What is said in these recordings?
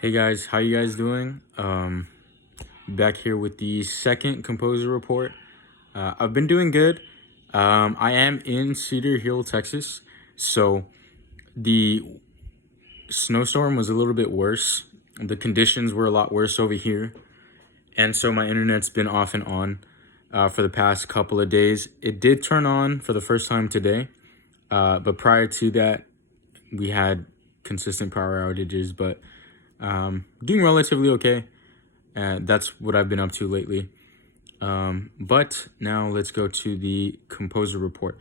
Hey guys, how you guys doing? Back here with the second composer report. I've been doing good. I am in Cedar Hill, Texas, so the snowstorm was a little bit worse. The conditions were a lot worse over here, and so my internet's been off and on for the past couple of days. It did turn on for the first time today, but prior to that, we had consistent power outages, but doing relatively okay. That's what I've been up to lately. But now let's go to the composer report.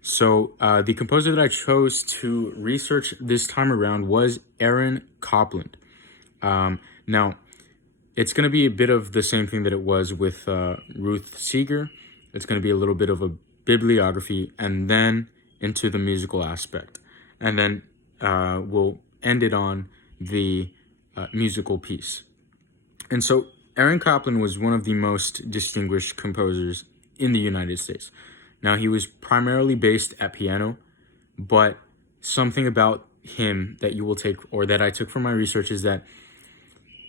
So the composer that I chose to research this time around was Aaron Copland. Now, it's going to be a bit of the same thing that it was with Ruth Seeger. It's going to be a little bit of a bibliography and then into the musical aspect. And then we'll end it on the musical piece. And so Aaron Copland was one of the most distinguished composers in the United States. Now, he was primarily based at piano, but something about him that you will take, or that I took from my research, is that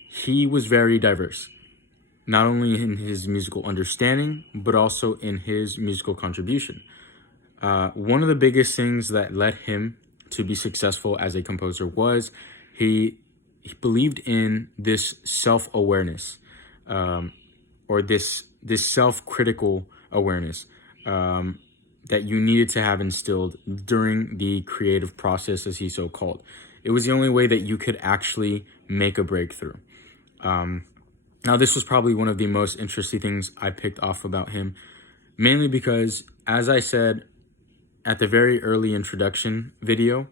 he was very diverse, not only in his musical understanding, but also in his musical contribution. One of the biggest things that led him to be successful as a composer was he believed in this self-awareness, or this self-critical awareness that you needed to have instilled during the creative process, as he so called. It was the only way that you could actually make a breakthrough. Now, this was probably one of the most interesting things I picked off about him, mainly because, as I said at the very early introduction video,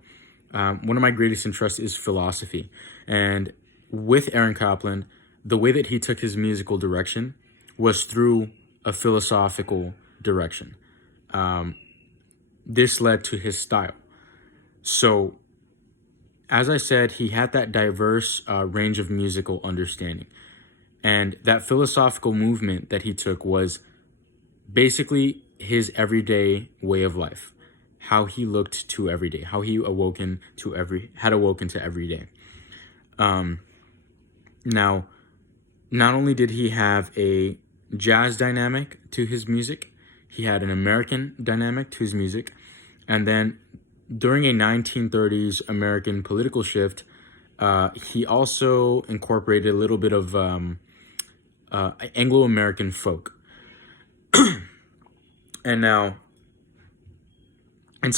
one of my greatest interests is philosophy. And with Aaron Copland, the way that he took his musical direction was through a philosophical direction. This led to his style. So, as I said, he had that diverse range of musical understanding. And that philosophical movement that he took was basically his everyday way of life. How he looked to every day, how he had awoken to every day. Now, not only did he have a jazz dynamic to his music, he had an American dynamic to his music, and then during a 1930s American political shift, he also incorporated a little bit of Anglo-American folk. And now, in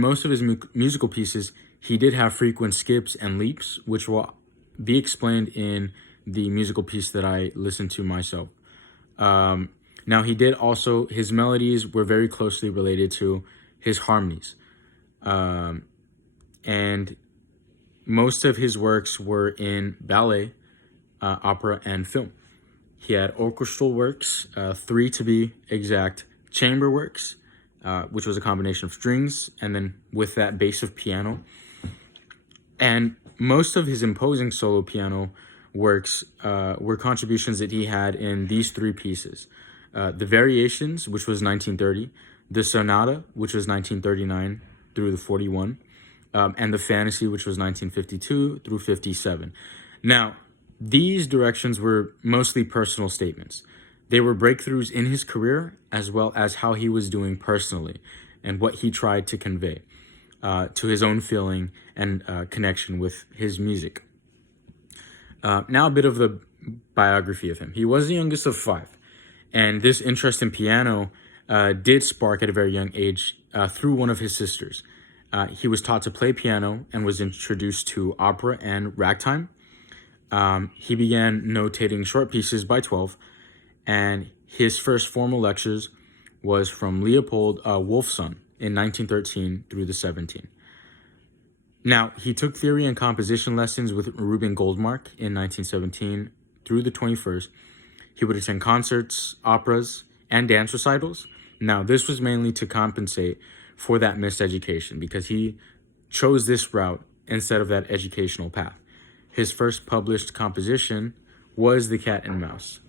most of his musical pieces, he did have frequent skips and leaps, which will be explained in the musical piece that I listened to myself. Now, his melodies were very closely related to his harmonies. And most of his works were in ballet, opera, and film. He had orchestral works, 3 to be exact, chamber works, which was a combination of strings, and then with that bass of piano. And most of his imposing solo piano works were contributions that he had in these 3 pieces. The Variations, which was 1930, the Sonata, which was 1939 through the 41, and the Fantasy, which was 1952 through 57. Now, these directions were mostly personal statements. They were breakthroughs in his career, as well as how he was doing personally and what he tried to convey to his own feeling and connection with his music. Now, a bit of the biography of him. He was the youngest of 5, and this interest in piano did spark at a very young age through one of his sisters. He was taught to play piano and was introduced to opera and ragtime. He began notating short pieces by 12, and his first formal lectures was from Leopold Wolfson in 1913 through the 17. Now, he took theory and composition lessons with Reuben Goldmark in 1917 through the 21st. He would attend concerts, operas, and dance recitals. Now, this was mainly to compensate for that missed education, because he chose this route instead of that educational path. His first published composition was The Cat and Mouse.